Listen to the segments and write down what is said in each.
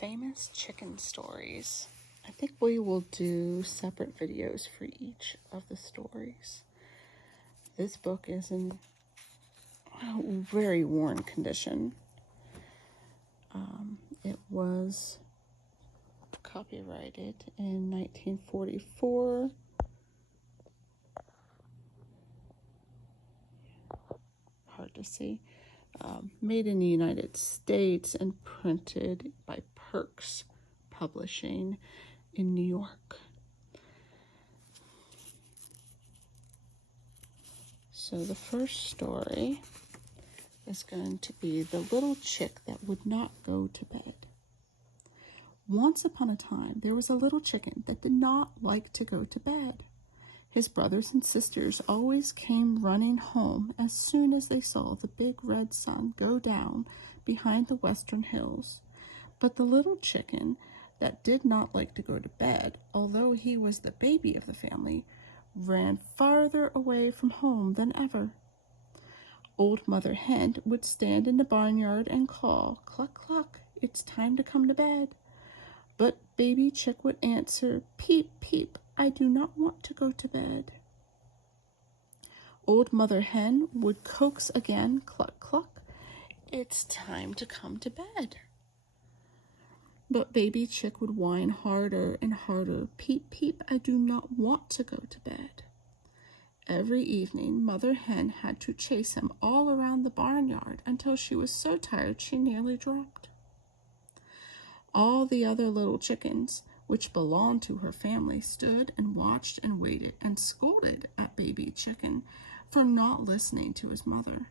famous chicken stories. I think we will do separate videos for each of the stories. This book is in very worn condition. It was copyrighted in 1944. Hard to see. Made in the United States and printed by Perks Publishing in New York. So the first story is going to be The Little Chick That Would Not Go to Bed. Once upon a time, there was a little chicken that did not like to go to bed. His brothers and sisters always came running home as soon as they saw the big red sun go down behind the western hills. But the little chicken that did not like to go to bed, although he was the baby of the family, ran farther away from home than ever. Old Mother Hen would stand in the barnyard and call, "Cluck, cluck, it's time to come to bed." But Baby Chick would answer, "Peep, peep, I do not want to go to bed." Old Mother Hen would coax again, "Cluck, cluck, it's time to come to bed." But Baby Chick would whine harder and harder, "Peep, peep, I do not want to go to bed." Every evening, Mother Hen had to chase him all around the barnyard until she was so tired she nearly dropped. All the other little chickens, which belonged to her family, stood and watched and waited and scolded at Baby Chicken for not listening to his mother.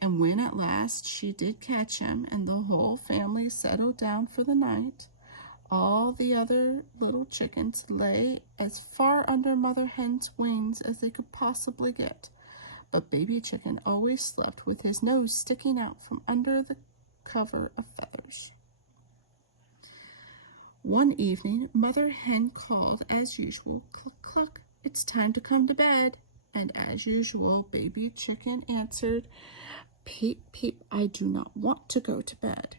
And when at last she did catch him and the whole family settled down for the night, all the other little chickens lay as far under Mother Hen's wings as they could possibly get. But Baby Chicken always slept with his nose sticking out from under the cover of feathers. One evening, Mother Hen called as usual, "Cluck, cluck, it's time to come to bed." And as usual, Baby Chicken answered, "Peep, peep, I do not want to go to bed."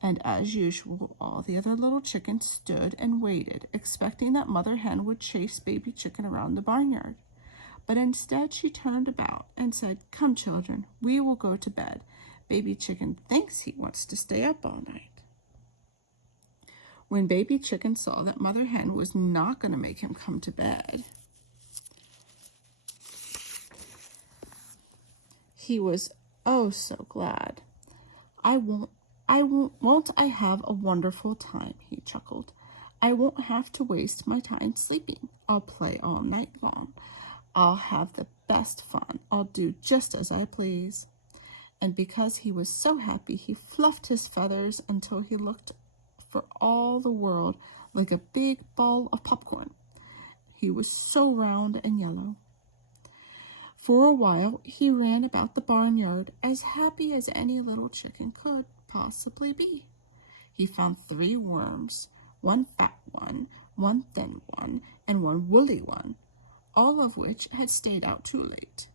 And as usual, all the other little chickens stood and waited, expecting that Mother Hen would chase Baby Chicken around the barnyard. But instead, she turned about and said, "Come, children, we will go to bed. Baby Chicken thinks he wants to stay up all night." When Baby Chicken saw that Mother Hen was not going to make him come to bed, he was oh so glad. Won't I have a wonderful time?" he chuckled. "I won't have to waste my time sleeping. I'll play all night long. I'll have the best fun. I'll do just as I please." And because he was so happy, he fluffed his feathers until he looked for all the world like a big ball of popcorn. He was so round and yellow. For a while, he ran about the barnyard as happy as any little chicken could possibly be. He found 3 worms, 1 fat one, 1 thin one, and 1 woolly one, all of which had stayed out too late.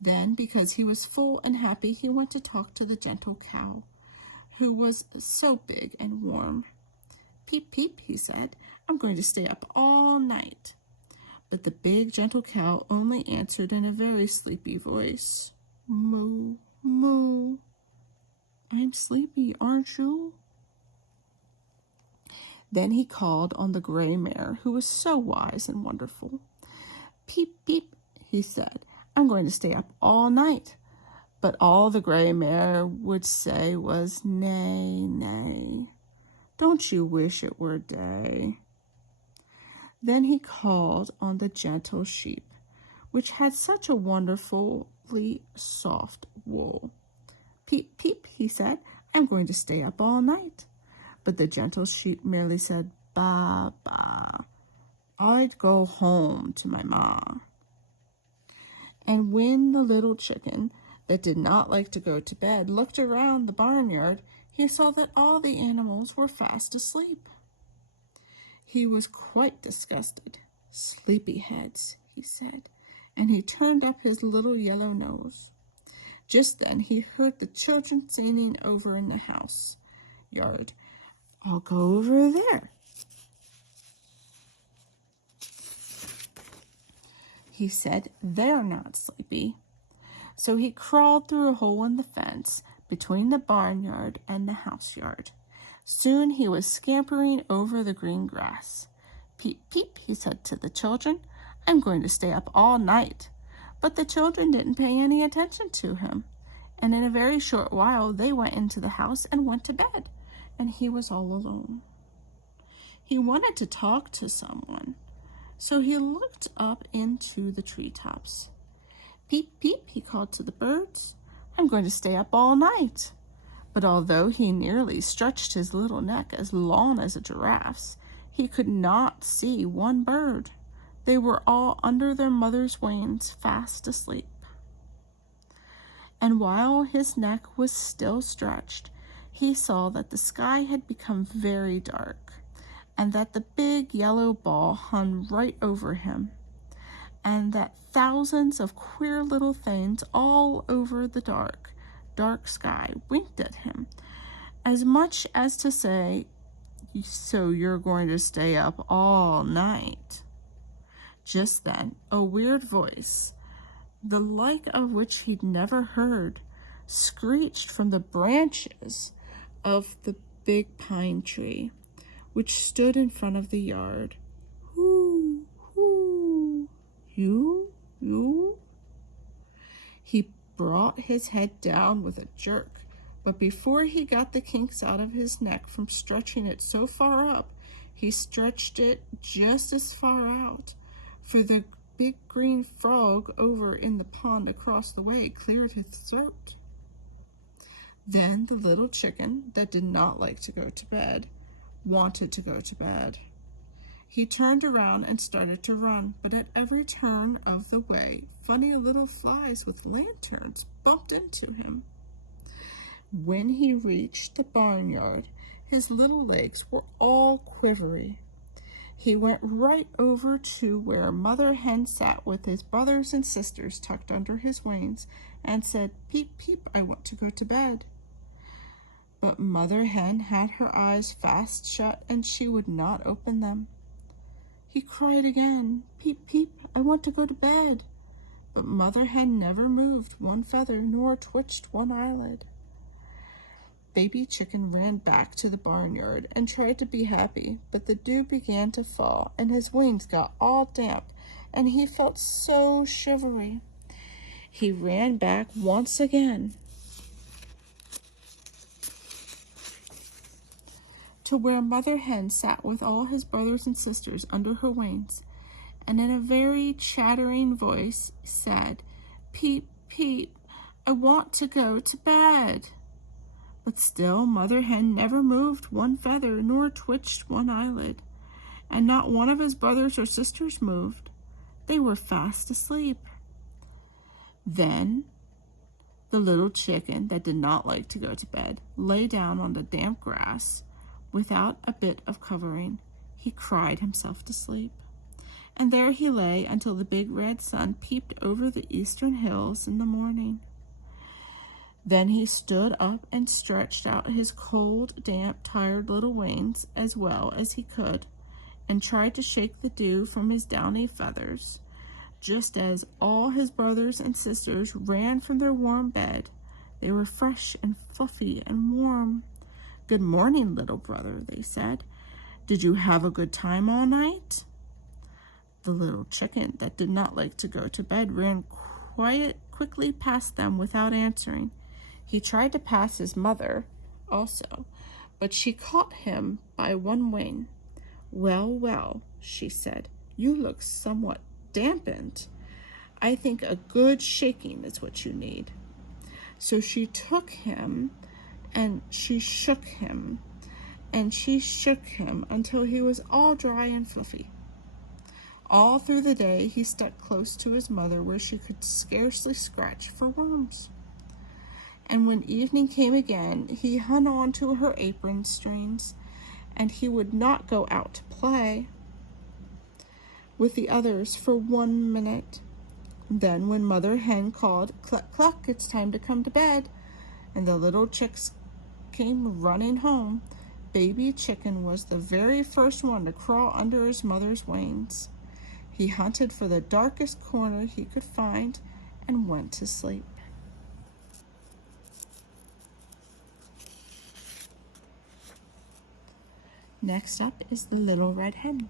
Then, because he was full and happy, he went to talk to the gentle cow, who was so big and warm. "Peep, peep," he said, "I'm going to stay up all night." But the big gentle cow only answered in a very sleepy voice, "Moo, moo." "I'm sleepy, aren't you?" Then he called on the gray mare, who was so wise and wonderful. "Peep, peep," he said, "I'm going to stay up all night." But all the gray mare would say was, "Nay, nay, don't you wish it were day?" Then he called on the gentle sheep, which had such a wonderfully soft wool. "Peep, peep," he said, "I'm going to stay up all night." But the gentle sheep merely said, "Ba, ba, I'd go home to my ma." And when the little chicken that did not like to go to bed looked around the barnyard, he saw that all the animals were fast asleep. He was quite disgusted. "Sleepyheads," he said, and he turned up his little yellow nose. Just then he heard the children singing over in the house yard. I'll go over there. He said, they're not sleepy. So he crawled through a hole in the fence between the barnyard and the house yard. Soon he was scampering over the green grass. Peep, peep, he said to the children, I'm going to stay up all night. But the children didn't pay any attention to him. And in a very short while, they went into the house and went to bed. And he was all alone. He wanted to talk to someone. So he looked up into the treetops. Peep, peep, he called to the birds. I'm going to stay up all night. But although he nearly stretched his little neck as long as a giraffe's, he could not see one bird. They were all under their mother's wings, fast asleep. And while his neck was still stretched, he saw that the sky had become very dark, and that the big yellow ball hung right over him, and that thousands of queer little things all over the dark sky winked at him, as much as to say, so you're going to stay up all night. Just then, a weird voice, the like of which he'd never heard, screeched from the branches of the big pine tree, which stood in front of the yard. Hoo, hoo, you? He brought his head down with a jerk, but before he got the kinks out of his neck from stretching it so far up, he stretched it just as far out, for the big green frog over in the pond across the way cleared his throat. Then the little chicken that did not like to go to bed wanted to go to bed. He turned around and started to run, but at every turn of the way, funny little flies with lanterns bumped into him. When he reached the barnyard, his little legs were all quivery. He went right over to where Mother Hen sat with his brothers and sisters tucked under his wings and said, Peep, peep, I want to go to bed. But Mother Hen had her eyes fast shut and she would not open them. He cried again, Peep, peep, I want to go to bed. But Mother Hen never moved one feather nor twitched one eyelid. Baby Chicken ran back to the barnyard and tried to be happy, but the dew began to fall and his wings got all damp and he felt so shivery. He ran back once again to where Mother Hen sat with all his brothers and sisters under her wings, and in a very chattering voice said, Peep, peep, I want to go to bed. But still Mother Hen never moved one feather nor twitched one eyelid, and not one of his brothers or sisters moved. They were fast asleep. Then the little chicken that did not like to go to bed lay down on the damp grass without a bit of covering. He cried himself to sleep. And there he lay until the big red sun peeped over the eastern hills in the morning. Then he stood up and stretched out his cold, damp, tired little wings as well as he could, and tried to shake the dew from his downy feathers, just as all his brothers and sisters ran from their warm bed. They were fresh and fluffy and warm. Good morning, little brother, they said. Did you have a good time all night? The little chicken that did not like to go to bed ran quickly past them without answering. He tried to pass his mother also, but she caught him by one wing. Well, well, she said, you look somewhat dampened. I think a good shaking is what you need. So she took him and she shook him, and she shook him until he was all dry and fluffy. All through the day he stuck close to his mother where she could scarcely scratch for worms. And when evening came again, he hung on to her apron strings, and he would not go out to play with the others for 1 minute. Then when Mother Hen called, cluck, cluck, it's time to come to bed, and the little chicks came running home, baby chicken was the very first one to crawl under his mother's wings. He hunted for the darkest corner he could find and went to sleep. Next up is the Little Red Hen.